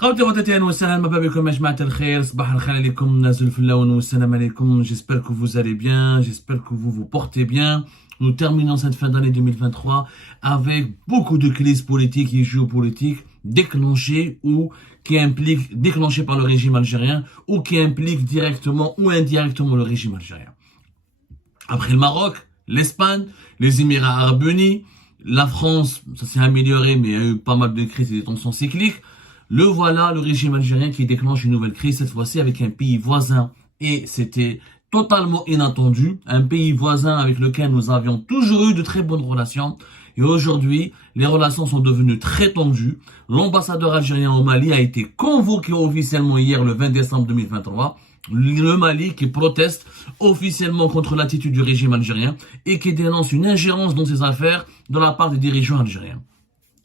قوتي وتتين والسلام بكم يا جماعة الخير صباح الخير عليكم ناس الفلاون والسلام عليكم. J'espère que vous allez bien, j'espère que vous vous portez bien. Nous terminons cette fin d'année 2023 avec beaucoup de crises politiques et géopolitiques déclenchées par le régime algérien ou qui impliquent directement ou indirectement le régime algérien. Après le Maroc, l'Espagne, les Émirats arabes unis, la France, ça s'est amélioré mais il y a eu pas mal de crises et des tensions cycliques. Le voilà, le régime algérien qui déclenche une nouvelle crise, cette fois-ci avec un pays voisin. Et c'était totalement inattendu. Un pays voisin avec lequel nous avions toujours eu de très bonnes relations. Et aujourd'hui, les relations sont devenues très tendues. L'ambassadeur algérien au Mali a été convoqué officiellement hier, le 20 décembre 2023. Le Mali qui proteste officiellement contre l'attitude du régime algérien et qui dénonce une ingérence dans ses affaires de la part des dirigeants algériens.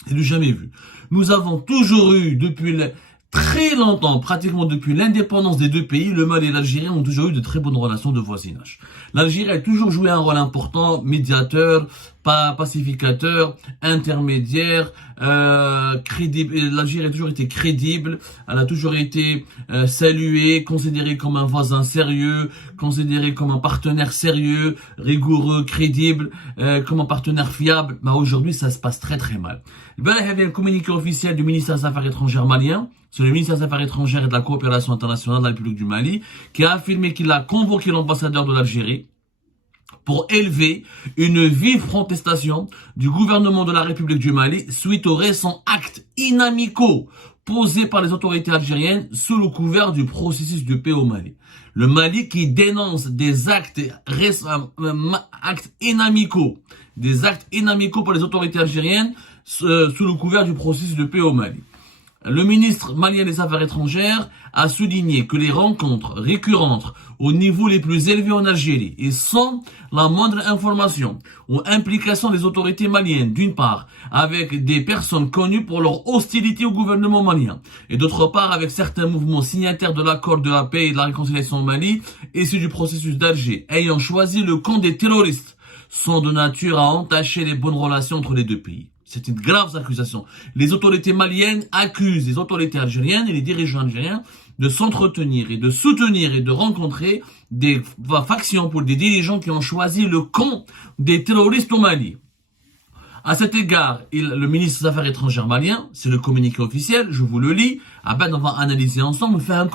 C'est du jamais vu. Nous avons toujours eu, depuis très longtemps, pratiquement depuis l'indépendance des deux pays, le Mali et l'Algérie ont toujours eu de très bonnes relations de voisinage. L'Algérie a toujours joué un rôle important, médiateur, pacificateur, intermédiaire, crédible. L'Algérie a toujours été crédible, elle a toujours été saluée, considérée comme un voisin sérieux, considérée comme un partenaire sérieux, rigoureux, crédible, comme un partenaire fiable. Bah aujourd'hui, ça se passe très très mal. Il y avait un communiqué officiel du ministère des Affaires étrangères malien, c'est le ministère des Affaires étrangères et de la coopération internationale de la République du Mali, qui a affirmé qu'il a convoqué l'ambassadeur de l'Algérie pour élever une vive protestation du gouvernement de la République du Mali suite aux récents actes inamicaux posés par les autorités algériennes sous le couvert du processus de paix au Mali. Le Mali qui dénonce des actes inamicaux par les autorités algériennes sous le couvert du processus de paix au Mali. Le ministre malien des Affaires étrangères a souligné que les rencontres récurrentes au niveau les plus élevés en Algérie et sans la moindre information ou implication des autorités maliennes, d'une part, avec des personnes connues pour leur hostilité au gouvernement malien, et d'autre part avec certains mouvements signataires de l'accord de la paix et de la réconciliation au Mali, issus du processus d'Alger, ayant choisi le camp des terroristes, sont de nature à entacher les bonnes relations entre les deux pays. C'est une grave accusation. Les autorités maliennes accusent les autorités algériennes et les dirigeants algériens de s'entretenir et de soutenir et de rencontrer des factions pour des dirigeants qui ont choisi le camp des terroristes au Mali. À cet égard, le ministre des Affaires étrangères malien, c'est le communiqué officiel, je vous le lis, on va analyser ensemble, je vais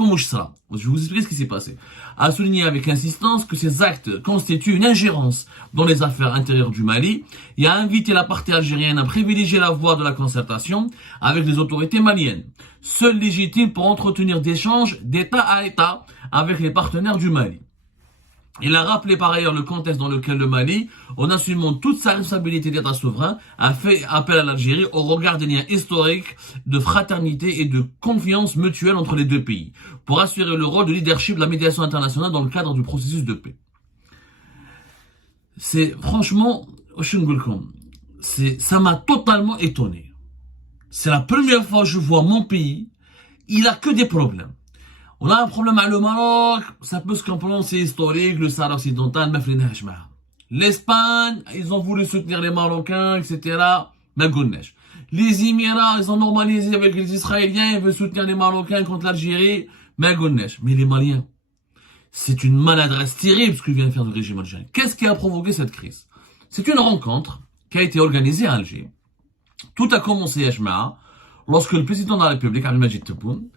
vous expliquer ce qui s'est passé. A souligné avec insistance que ces actes constituent une ingérence dans les affaires intérieures du Mali et a invité la partie algérienne à privilégier la voie de la concertation avec les autorités maliennes, seule légitime pour entretenir des échanges d'État à État avec les partenaires du Mali. Il a rappelé par ailleurs le contexte dans lequel le Mali, en assumant toute sa responsabilité d'État souverain, a fait appel à l'Algérie au regard des liens historiques de fraternité et de confiance mutuelle entre les deux pays, pour assurer le rôle de leadership de la médiation internationale dans le cadre du processus de paix. C'est franchement, ça m'a totalement étonné. C'est la première fois que je vois mon pays, il a que des problèmes. On a un problème avec le Maroc, ça peut se comprendre, c'est historique, le Sahara occidental, l'Espagne, ils ont voulu soutenir les Marocains, etc. Les Émirats, ils ont normalisé avec les Israéliens, ils veulent soutenir les Marocains contre l'Algérie, mais les Maliens, c'est une maladresse terrible ce que vient de faire le régime algérien. Qu'est-ce qui a provoqué cette crise? C'est une rencontre qui a été organisée à Alger. Tout a commencé à lorsque le président de la République, Abdelmadjid Tebboune,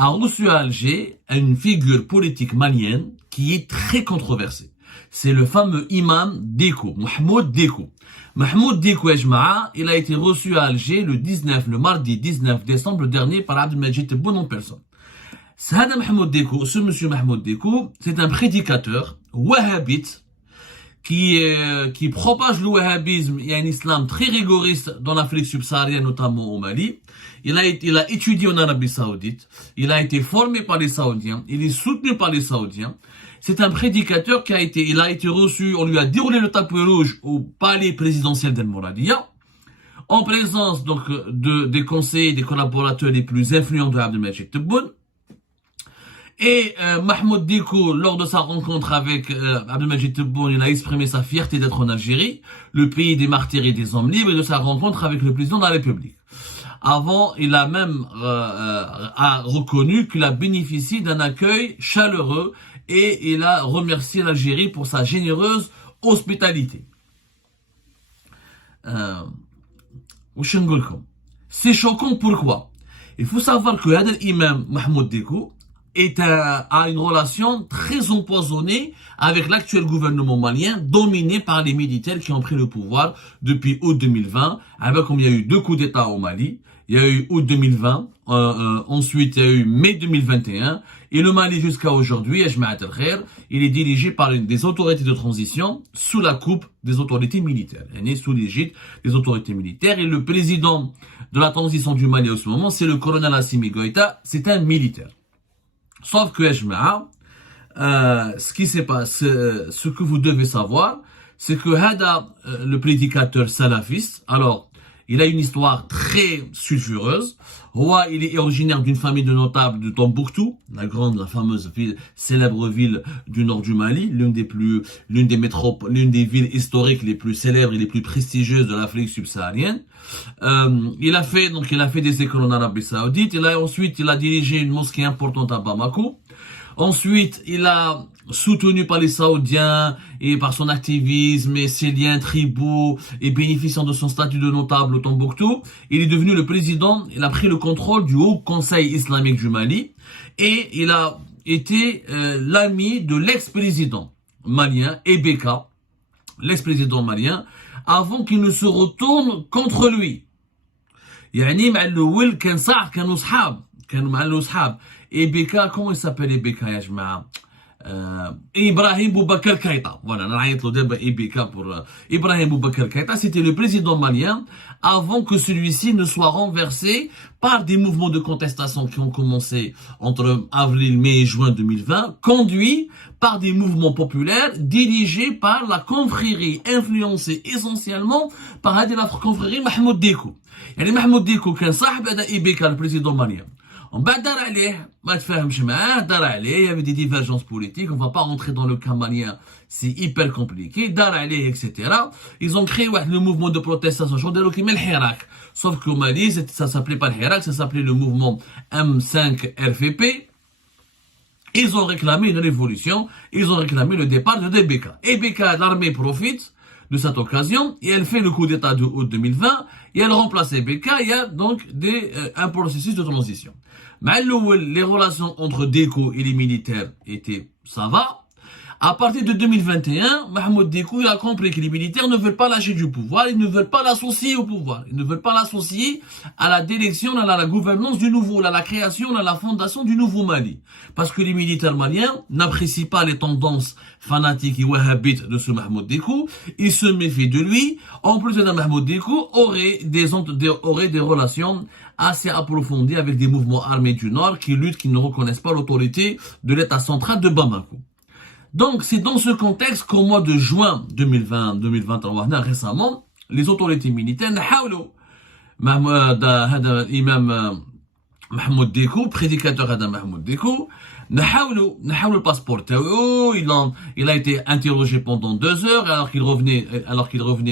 a reçu à Alger une figure politique malienne qui est très controversée. C'est le fameux imam Déco, Mahmoud Déco. Mahmoud Déco, il a été reçu à Alger le mardi 19 décembre dernier par Abdelmadjid Tebboune en personne. Ce monsieur Mahmoud Déco, c'est un prédicateur wahhabite qui propage le wahhabisme et un islam très rigoriste dans l'Afrique subsaharienne, notamment au Mali. Il a étudié en Arabie Saoudite, il a été formé par les Saoudiens, il est soutenu par les Saoudiens. C'est un prédicateur il a été reçu, on lui a déroulé le tapis rouge au palais présidentiel d'El Mouradia, en présence donc des conseillers et des collaborateurs les plus influents de Abdelmadjid Tebboune. Et Mahmoud Déco, lors de sa rencontre avec Abdelmadjid Tebboune, il a exprimé sa fierté d'être en Algérie, le pays des martyrs et des hommes libres, et de sa rencontre avec le président de la République. Avant, il a même a reconnu qu'il a bénéficié d'un accueil chaleureux et il a remercié l'Algérie pour sa généreuse hospitalité. C'est choquant, pourquoi? Il faut savoir que l'imam Mahmoud Dekou a une relation très empoisonnée avec l'actuel gouvernement malien, dominé par les militaires qui ont pris le pouvoir depuis août 2020, comme il y a eu 2 coups d'État au Mali. Il y a eu août 2020, ensuite il y a eu mai 2021, et le Mali jusqu'à aujourd'hui, il est dirigé par des autorités de transition sous la coupe des autorités militaires, sous l'égide des autorités militaires, et le président de la transition du Mali en ce moment, c'est le colonel Assimi Goïta, c'est un militaire. Sauf que, ce qui se passe, ce que vous devez savoir, c'est que le prédicateur salafiste, alors, il a une histoire très sulfureuse. Il est originaire d'une famille de notables de Tombouctou, la fameuse ville, célèbre ville du nord du Mali, l'une des villes historiques les plus célèbres et les plus prestigieuses de l'Afrique subsaharienne. Il a fait des écoles en Arabie Saoudite. Ensuite, il a dirigé une mosquée importante à Bamako. Ensuite, il a soutenu par les Saoudiens et par son activisme et ses liens tribaux et bénéficiant de son statut de notable au Tombouctou, il est devenu le président, il a pris le contrôle du Haut Conseil islamique du Mali et il a été l'ami de l'ex-président malien, Ebeka, l'ex-président malien, avant qu'il ne se retourne contre lui. يعني مع الأول كانوا صحاب Ebeka, comment il s'appelle Ebeka يا جماعة؟ Ibrahim Boubacar Keïta. Voilà, on a le débat Ebeka pour Ibrahim Boubacar Keïta. C'était le président malien avant que celui-ci ne soit renversé par des mouvements de contestation qui ont commencé entre avril, mai et juin 2020, conduits par des mouvements populaires dirigés par la confrérie, influencée essentiellement par la confrérie Mahmoud Dekou. يعني Mahmoud Dekou كان صاحب هذا Ebeka, le président malien. On va dar عليه, il y avait des divergences politiques, on va pas rentrer dans le cas malien, c'est hyper compliqué, dar عليه, etc. Ils ont créé le mouvement de protestation, sauf qu'au Mali, ça s'appelait pas le Hirak, ça s'appelait le mouvement M5 RFP. Ils ont réclamé une révolution, ils ont réclamé le départ de Ebeka. Ebeka, l'armée profite de cette occasion, et elle fait le coup d'état de août 2020, et elle remplace Ebeka, il y a donc un processus de transition. Mais les relations entre Dekou et les militaires ça va. À partir de 2021, Mahmoud Dekou a compris que les militaires ne veulent pas lâcher du pouvoir, ils ne veulent pas l'associer au pouvoir, ils ne veulent pas l'associer à la direction, à la gouvernance du nouveau, à la création, à la fondation du nouveau Mali. Parce que les militaires maliens n'apprécient pas les tendances fanatiques et wahhabites de ce Mahmoud Dekou, ils se méfient de lui. En plus, Mahmoud Dekou aurait des relations assez approfondies avec des mouvements armés du Nord qui luttent, qui ne reconnaissent pas l'autorité de l'État central de Bamako. Donc, c'est dans ce contexte qu'au mois de juin 2023, récemment, les autorités militaires, imam Mahmoud Dekou, prédicateur Adam Mahmoud Dekou, le passeport. Il a été interrogé pendant 2 heures alors qu'il revenait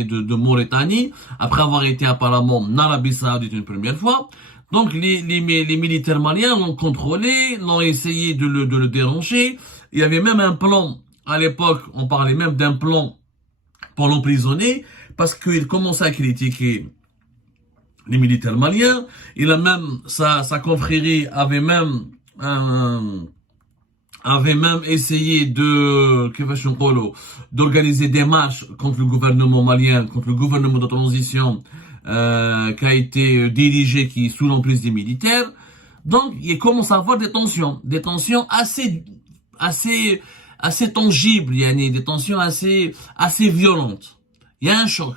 de Mauritanie, après avoir été apparemment en Arabie Saoudite une première fois. Donc, les militaires maliens l'ont contrôlé, l'ont essayé de le déranger. Il y avait même un plan, à l'époque, on parlait même d'un plan pour l'emprisonner, parce qu'il commençait à critiquer les militaires maliens. Il a même, sa confrérie avait même essayé d'organiser des marches contre le gouvernement malien, contre le gouvernement de transition, qui a été dirigé, qui est sous l'emprise des militaires. Donc, il commence à avoir des tensions assez tangibles, il y a des tensions assez violentes. Il y a un choc.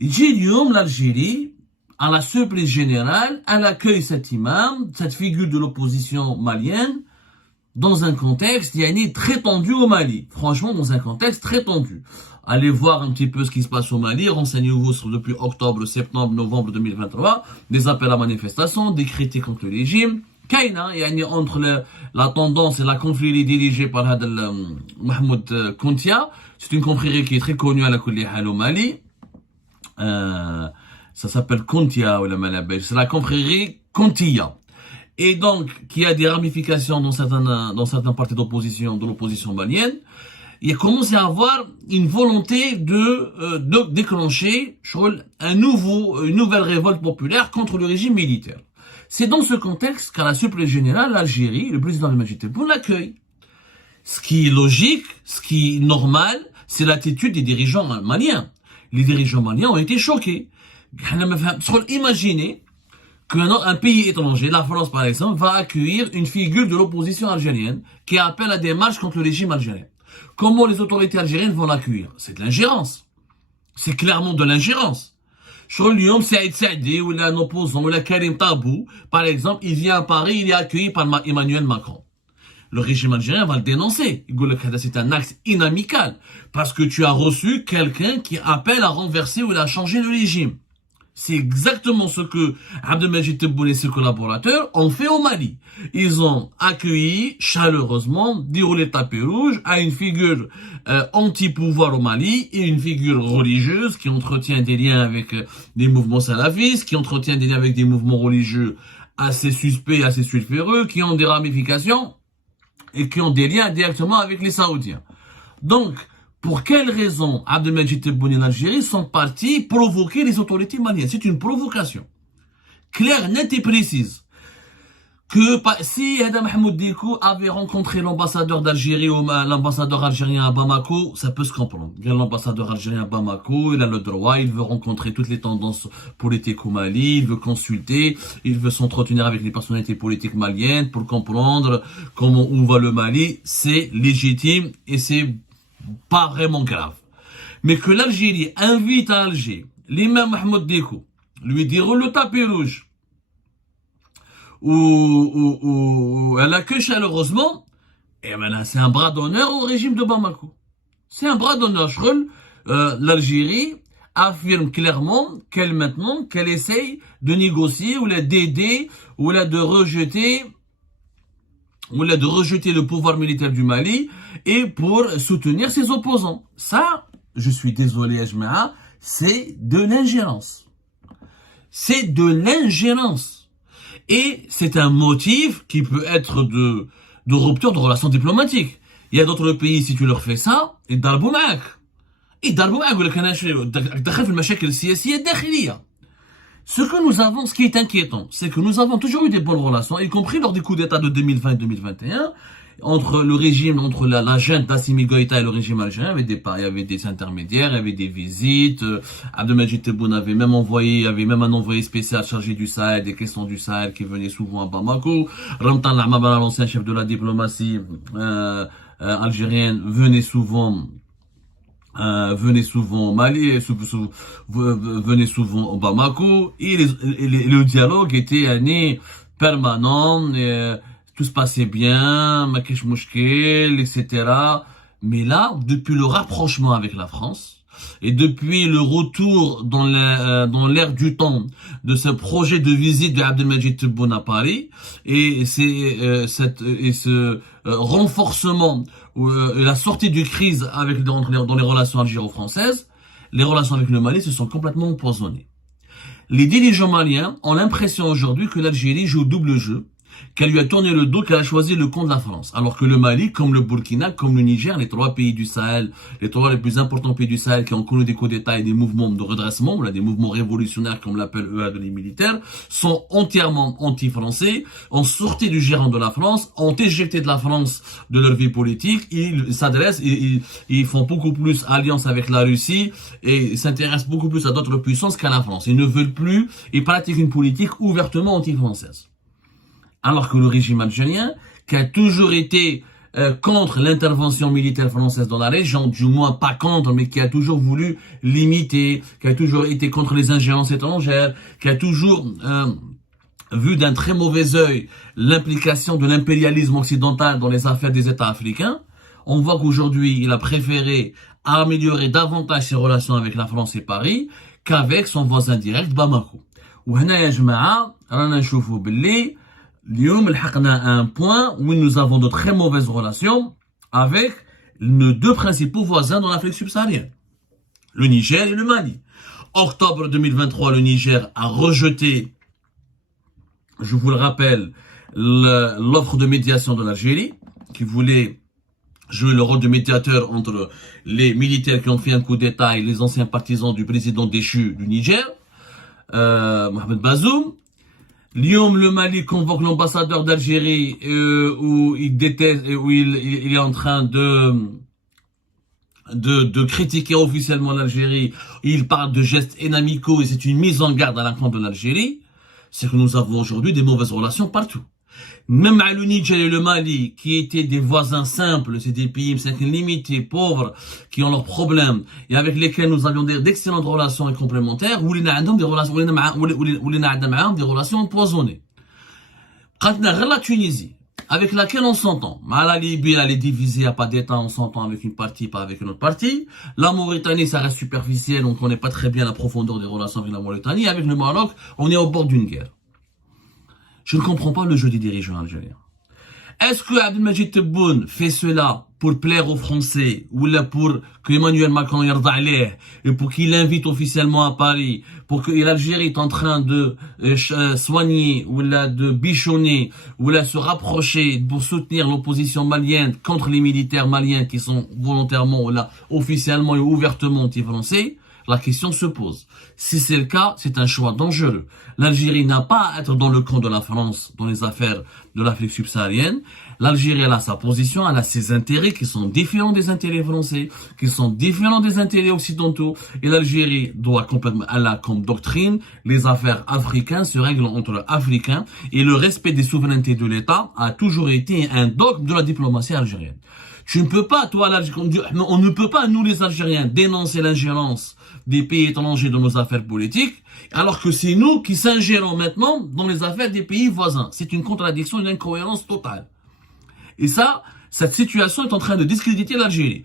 L'Algérie, à la surprise générale, elle accueille cet imam, cette figure de l'opposition malienne, dans un contexte, très tendu au Mali. Franchement, dans un contexte très tendu. Allez voir un petit peu ce qui se passe au Mali, renseignez-vous sur depuis octobre, septembre, novembre 2023, des appels à manifestation, des critiques contre le régime. Kaina, entre la tendance et la confrérie dirigée par Mahmoud Kontia, c'est une confrérie qui est très connue à la Kulli Hal au Mali. Ça s'appelle Kontia ou la Malabèche. C'est la confrérie Kontia. Et donc, qui a des ramifications dans certains partis d'opposition, de l'opposition malienne. Il a commencé à avoir une volonté de déclencher une nouvelle révolte populaire contre le régime militaire. C'est dans ce contexte qu'à la surprise générale, l'Algérie, le président de Majid Tebboune l'accueille. Ce qui est logique, ce qui est normal, c'est l'attitude des dirigeants maliens. Les dirigeants maliens ont été choqués. Imaginez qu'un pays étranger, la France par exemple, va accueillir une figure de l'opposition algérienne qui appelle à des marches contre le régime algérien. Comment les autorités algériennes vont l'accueillir? C'est de l'ingérence. C'est clairement de l'ingérence. L'homme Saïd Saïdi ou un opposant ou Karim Tabou, par exemple, il vient à Paris, il est accueilli par Emmanuel Macron. Le régime algérien va le dénoncer. Il dit que c'est un acte inamical parce que tu as reçu quelqu'un qui appelle à renverser ou à changer le régime. C'est exactement ce que Abdelmajid Tebboune et ses collaborateurs ont fait au Mali. Ils ont accueilli chaleureusement, déroulé le tapis rouge à une figure anti-pouvoir au Mali et une figure religieuse qui entretient des liens avec des mouvements salafistes, qui entretient des liens avec des mouvements religieux assez suspects, assez sulfureux, qui ont des ramifications et qui ont des liens directement avec les Saoudiens. Donc, pour quelles raisons Abdelmajid Tebboune et l'Algérie sont partis provoquer les autorités maliennes? C'est une provocation claire, nette et précise. Que si Hadam Mahmoud Dikou avait rencontré l'ambassadeur d'Algérie ou l'ambassadeur algérien à Bamako, ça peut se comprendre. L'ambassadeur algérien à Bamako, il a le droit, il veut rencontrer toutes les tendances politiques au Mali, il veut consulter, il veut s'entretenir avec les personnalités politiques maliennes pour comprendre où va le Mali. C'est légitime et c'est pas vraiment grave. Mais que l'Algérie invite à Alger l'imam Mahmoud Dikou, lui déroule le tapis rouge, où elle accueille chaleureusement, et ben c'est un bras d'honneur au régime de Bamako. C'est un bras d'honneur. L'Algérie affirme clairement qu'elle essaye de négocier ou d'aider ou de rejeter le pouvoir militaire du Mali et pour soutenir ses opposants. Ça, je suis désolé, Ajmaa, c'est de l'ingérence. C'est de l'ingérence. Et c'est un motif qui peut être de rupture de relations diplomatiques. Il y a d'autres pays, si tu leur fais ça, ils ضربوا معك. يضربوا معك ولا كان دخل في المشاكل السياسية الداخلية. Ce que nous avons, ce qui est inquiétant, c'est que nous avons toujours eu des bonnes relations, y compris lors des coups d'État de 2020 et 2021, entre le régime, entre la junte d'Assimi Goïta et le régime algérien. Il y avait des intermédiaires, il y avait des visites. Abdelmajid Tebboune avait même un envoyé spécial chargé du Sahel, des questions du Sahel, qui venait souvent à Bamako. Ramtan Lahmabara, l'ancien chef de la diplomatie algérienne, venait souvent au Mali, venait souvent au Bamako, et le dialogue était permanent, tout se passait bien, Makesh Mouchkel, etc. Mais là, depuis le rapprochement avec la France, et depuis le retour dans l'ère du temps de ce projet de visite de Abdelmajid Tebboune à Paris, et ce renforcement, la sortie de crise dans les relations algéro-françaises, les relations avec le Mali se sont complètement empoisonnées. Les dirigeants maliens ont l'impression aujourd'hui que l'Algérie joue au double jeu, qu'elle lui a tourné le dos, qu'elle a choisi le camp de la France. Alors que le Mali, comme le Burkina, comme le Niger, les trois pays du Sahel, les trois les plus importants pays du Sahel qui ont connu des coups d'État et des mouvements de redressement, des mouvements révolutionnaires comme l'appellent eux les militaires, sont entièrement anti-français, ont sorti du gérant de la France, ont éjecté de la France de leur vie politique, ils s'adressent, ils font beaucoup plus alliance avec la Russie et s'intéressent beaucoup plus à d'autres puissances qu'à la France. Ils ne veulent plus, ils pratiquent une politique ouvertement anti-française. Alors que le régime algérien, qui a toujours été contre l'intervention militaire française dans la région, du moins pas contre, mais qui a toujours voulu limiter, qui a toujours été contre les ingérences étrangères, qui a toujours vu d'un très mauvais œil l'implication de l'impérialisme occidental dans les affaires des États africains, on voit qu'aujourd'hui, il a préféré améliorer davantage ses relations avec la France et Paris qu'avec son voisin direct, Bamako. وهنا يا جماعة رانا نشوفوا باللي اليوم لحقنا à un point où nous avons de très mauvaises relations avec nos deux principaux voisins dans l'Afrique subsaharienne, le Niger et le Mali. octobre 2023, le Niger a rejeté, je vous le rappelle, l'offre de médiation de l'Algérie, qui voulait jouer le rôle de médiateur entre les militaires qui ont fait un coup d'État et les anciens partisans du président déchu du Niger, Mohamed Bazoum. Lyon, le Mali convoque l'ambassadeur d'Algérie où il déteste, où il est en train de critiquer officiellement l'Algérie. Il parle de gestes inamicaux et c'est une mise en garde à l'encontre de l'Algérie. C'est que nous avons aujourd'hui des mauvaises relations partout. Même à le Niger et le Mali, qui étaient des voisins simples, c'est des pays limités, pauvres, qui ont leurs problèmes, et avec lesquels nous avions d'excellentes relations et complémentaires, où les relations empoisonnées. Quand la Tunisie, avec laquelle on s'entend, la Libye, elle est divisée, il n'y a pas d'État, on s'entend avec une partie, pas avec une autre partie. La Mauritanie, ça reste superficiel, on ne connaît pas très bien la profondeur des relations avec la Mauritanie. Avec le Maroc, on est au bord d'une guerre. Je ne comprends pas le jeu des dirigeants algériens. Est-ce que Abdelmajid Tebboune fait cela pour plaire aux Français ou là pour que Emmanuel Macron yarda alayh et pour qu'il l'invite officiellement à Paris, pour que l'Algérie est en train de soigner ou là de bichonner ou là se rapprocher pour soutenir l'opposition malienne contre les militaires maliens qui sont volontairement ou là officiellement et ouvertement anti-français? La question se pose. Si c'est le cas, c'est un choix dangereux. L'Algérie n'a pas à être dans le camp de la France dans les affaires de l'Afrique subsaharienne. L'Algérie, elle a sa position, elle a ses intérêts qui sont différents des intérêts français, qui sont différents des intérêts occidentaux. Et l'Algérie doit complètement, elle a comme doctrine, les affaires africaines se règlent entre Africains et le respect des souverainetés de l'État a toujours été un dogme de la diplomatie algérienne. Tu ne peux pas, toi, on ne peut pas, nous les Algériens, dénoncer l'ingérence des pays étrangers dans nos affaires politiques, alors que c'est nous qui s'ingérons maintenant dans les affaires des pays voisins. C'est une contradiction, une incohérence totale. Et ça, cette situation est en train de discréditer l'Algérie.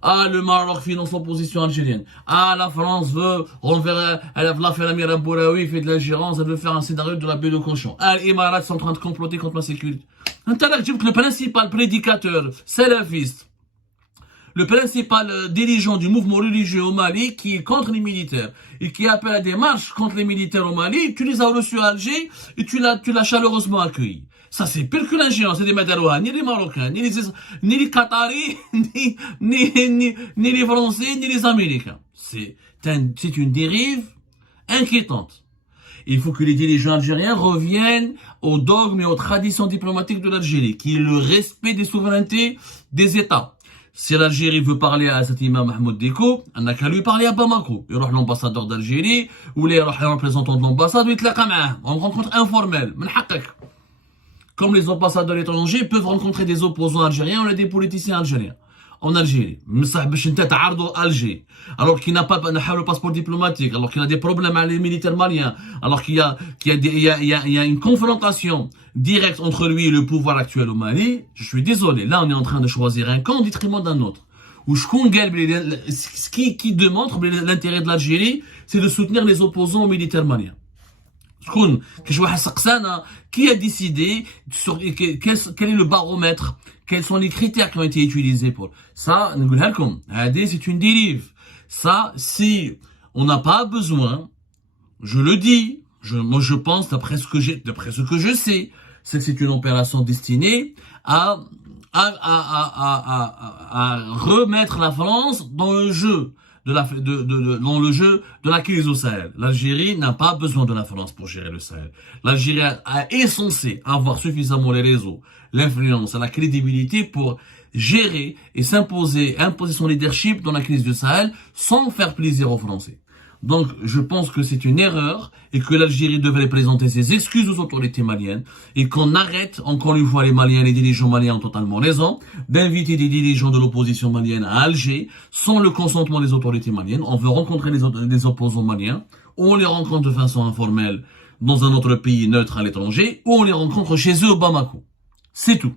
Ah, le Maroc finance l'opposition algérienne. Ah, la France veut renverser, elle veut faire l'Amir Abouraoui, fait de l'ingérence, elle veut faire un scénario de la baie de cochon. Ah, les Émirats sont en train de comploter contre la sécurité. Le principal prédicateur salafiste, le principal dirigeant du mouvement religieux au Mali qui est contre les militaires et qui appelle à des marches contre les militaires au Mali, tu les as reçus à Alger et tu l'as chaleureusement accueilli. Ça, c'est pire que l'ingérence, c'est des Madarouas, ni les Marocains, ni les Qataris, ni les Français, ni les Américains. C'est une dérive inquiétante. Il faut que les dirigeants algériens reviennent aux dogmes et aux traditions diplomatiques de l'Algérie, qui est le respect des souverainetés des États. Si l'Algérie veut parler à cet imam Mahmoud Diko, on n'a qu'à lui parler à Bamako. Il y aura l'ambassadeur d'Algérie, ou les représentants de l'ambassade, ou il en rencontre informelle. Comme les ambassadeurs étrangers peuvent rencontrer des opposants algériens ou des politiciens algériens. En Algérie. Alger. Alors qu'il n'a pas le passeport diplomatique, alors qu'il a des problèmes avec les militaires maliens, alors qu'il y a une confrontation directe entre lui et le pouvoir actuel au Mali. Je suis désolé. Là, on est en train de choisir un camp au détriment d'un autre. Ce qui démontre l'intérêt de l'Algérie, c'est de soutenir les opposants aux militaires maliens. Qui a décidé quel est le baromètre, quels sont les critères qui ont été utilisés pour ça? C'est une dérive. Ça, si on n'a pas besoin, je le dis, moi je pense d'après ce que je sais, c'est que c'est une opération destinée à remettre la France dans le jeu dans le jeu de la crise au Sahel. L'Algérie n'a pas besoin de la France pour gérer le Sahel. L'Algérie est censée avoir suffisamment les réseaux, l'influence et la crédibilité pour gérer et imposer son leadership dans la crise du Sahel sans faire plaisir aux Français. Donc, je pense que c'est une erreur et que l'Algérie devrait présenter ses excuses aux autorités maliennes et qu'on arrête, encore une fois, les dirigeants maliens ont totalement raison, d'inviter des dirigeants de l'opposition malienne à Alger sans le consentement des autorités maliennes. On veut rencontrer les opposants maliens, ou on les rencontre de façon informelle dans un autre pays neutre à l'étranger, ou on les rencontre chez eux au Bamako. C'est tout.